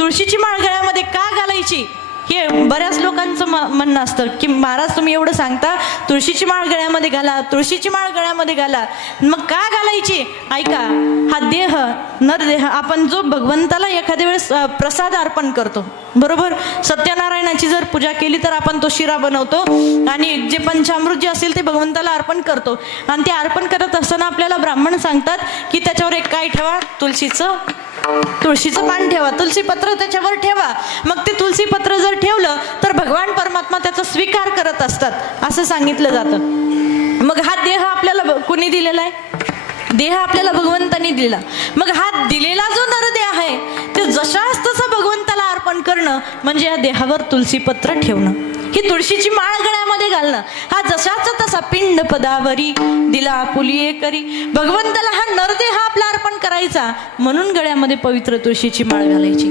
तुळशीची माळ गळ्यामध्ये का घालायची हे बऱ्याच लोकांचं म्हणणं असतं की महाराज तुम्ही एवढं सांगता तुळशीची माळ गळ्यामध्ये घाला, तुळशीची माळ गळ्यामध्ये घाला, मग का घालायची? ऐका, हा देह नरदेह आपण जो भगवंताला एखाद्या वेळेस प्रसाद अर्पण करतो, बरोबर, सत्यनारायणाची जर पूजा केली तर आपण तो शिरा बनवतो आणि जे पंचामृत जे असेल ते भगवंताला अर्पण करतो आणि ते अर्पण करत असताना आपल्याला ब्राह्मण सांगतात की त्याच्यावर एक काय ठेवा, तुळशीचं पान ठेवा, तुळशी पत्र त्याच्यावर ठेवा. मग ते तुळशी पत्र जर ठेवलं तर भगवान परमात्मा त्याचा स्वीकार करत असतात असं सांगितलं जातं. मग हा देह आपल्याला कोणी दिलेला आहे? देह आपल्याला भगवंतानी दिला. मग हा दिलेला जो नरदेह आहे ते जशाच तसं भगवंताला अर्पण करणं म्हणजे या देहावर तुळशी पत्र ठेवणं, ही तुळशीची माळ गळ्यामध्ये घालणं. हा जशाचा तसा पिंड पदावरी दिला पुलिये करी, भगवंताला हा नरदेह आपला अर्पण करायचा म्हणून गळ्यामध्ये पवित्र तुळशीची माळ घालायची.